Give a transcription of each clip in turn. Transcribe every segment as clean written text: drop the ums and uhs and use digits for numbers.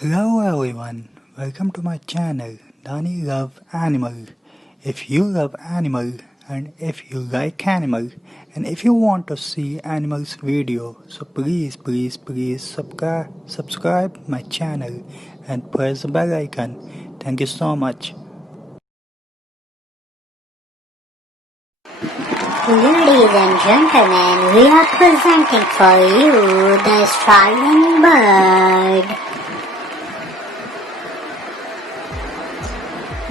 Hello everyone, welcome to my channel Dani Love Animal. If you love animal and if you like animal and if you want to see animals video, so please subscribe my channel and press the bell icon. Thank you so much. Ladies and gentlemen, we are presenting for you the starling bird.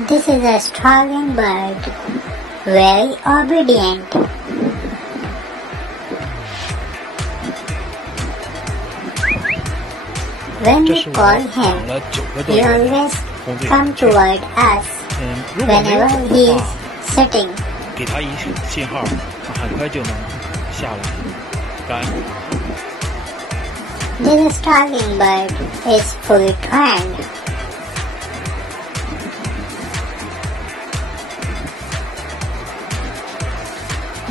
This is a starling bird, very obedient. When we call him, he always comes toward us whenever he is sitting. 给他一信号，他很快就能下来。感恩。 This starling bird is fully trained.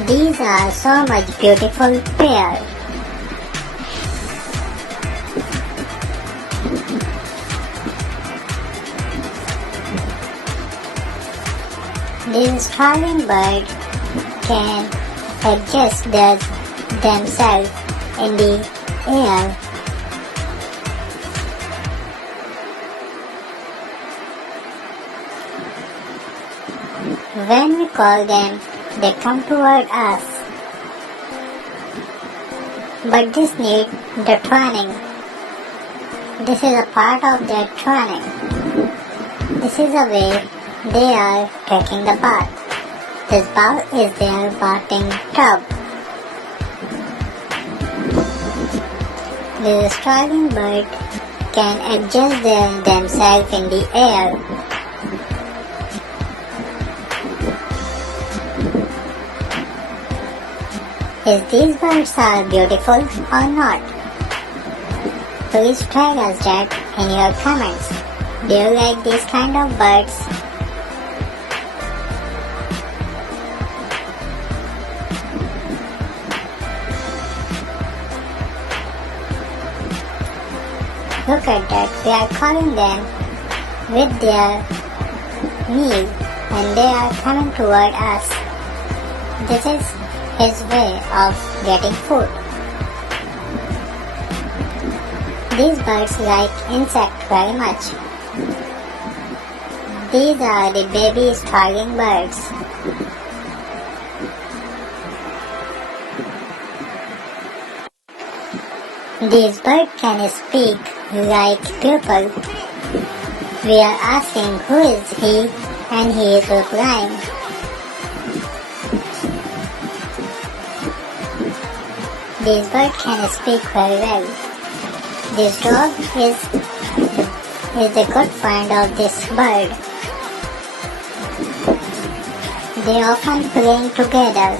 These are so much beautiful pair. This starling bird can adjust themselves in the air. When we call them, they come toward us. But this needs the training. This is a part of their training. This is the way they are taking the bath. This bowl is their bathing tub. The starling bird can adjust themselves in the air. Is these birds are beautiful or not? Please tell us that in your comments. Do you like these kind of birds? Look at that, we are calling them with their meal and they are coming toward us. This is his way of getting food. These birds like insects very much. These are the baby starling birds. These birds can speak like people. We are asking who is he and he is replying. This bird can speak very well. This dog is a good friend of this bird. They often play together.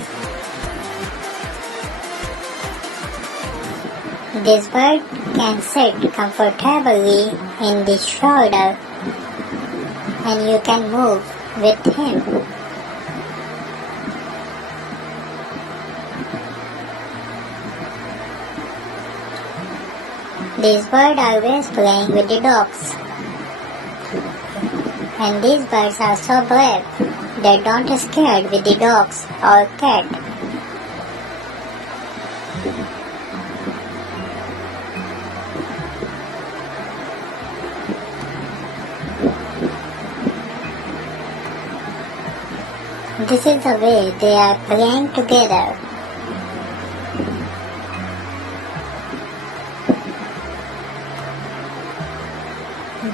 This bird can sit comfortably in the shoulder and you can move with him. These birds are always playing with the dogs. And these birds are so brave, they don't scared with the dogs or cat. This is the way they are playing together.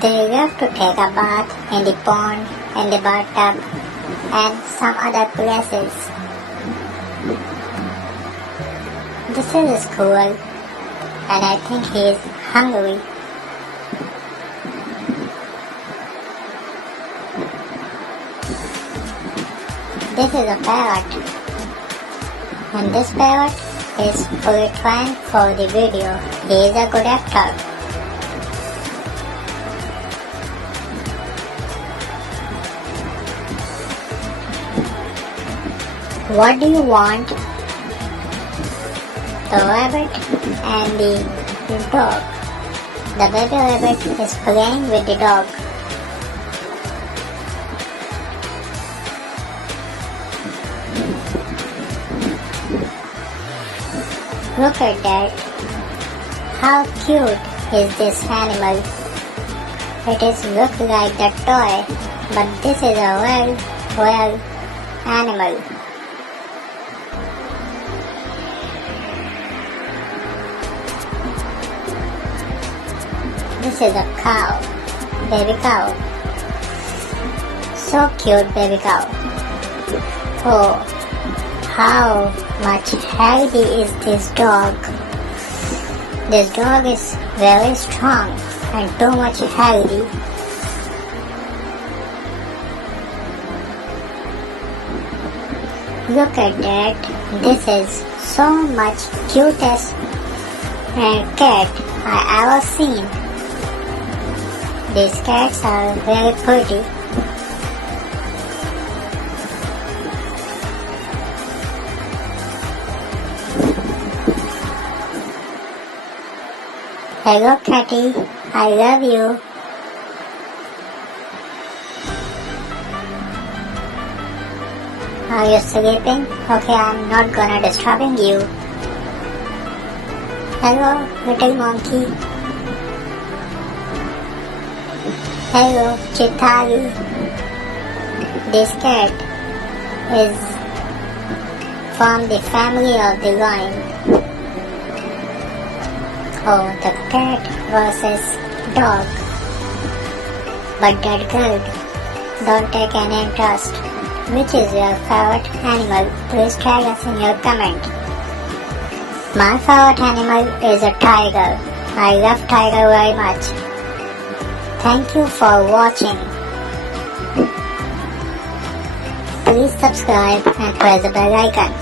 They love to take a bath in the pond and the bathtub and some other places. This is cool and I think he is hungry. This is a parrot and this parrot is fully trained for the video. He is a good actor. What do you want? The rabbit and the dog. The baby rabbit is playing with the dog. Look at that. How cute is this animal? It is look like the toy, but this is a real animal. This is a cow, baby cow. So cute, baby cow. Oh, how much healthy is this dog? This dog is very strong and too much healthy. Look at that. This is so much cutest cat I ever seen. These cats are very pretty. Hello Catty, I love you. Are you sleeping? Okay, I'm not gonna disturbing you. Hello little monkey. Hello Chitali. This cat is from the family of the lion. Oh, the cat versus dog. But that girl don't take any interest. Which is your favorite animal? Please tag us in your comment. My favorite animal is a tiger. I love tiger very much. Thank you for watching. Please subscribe and press the bell icon.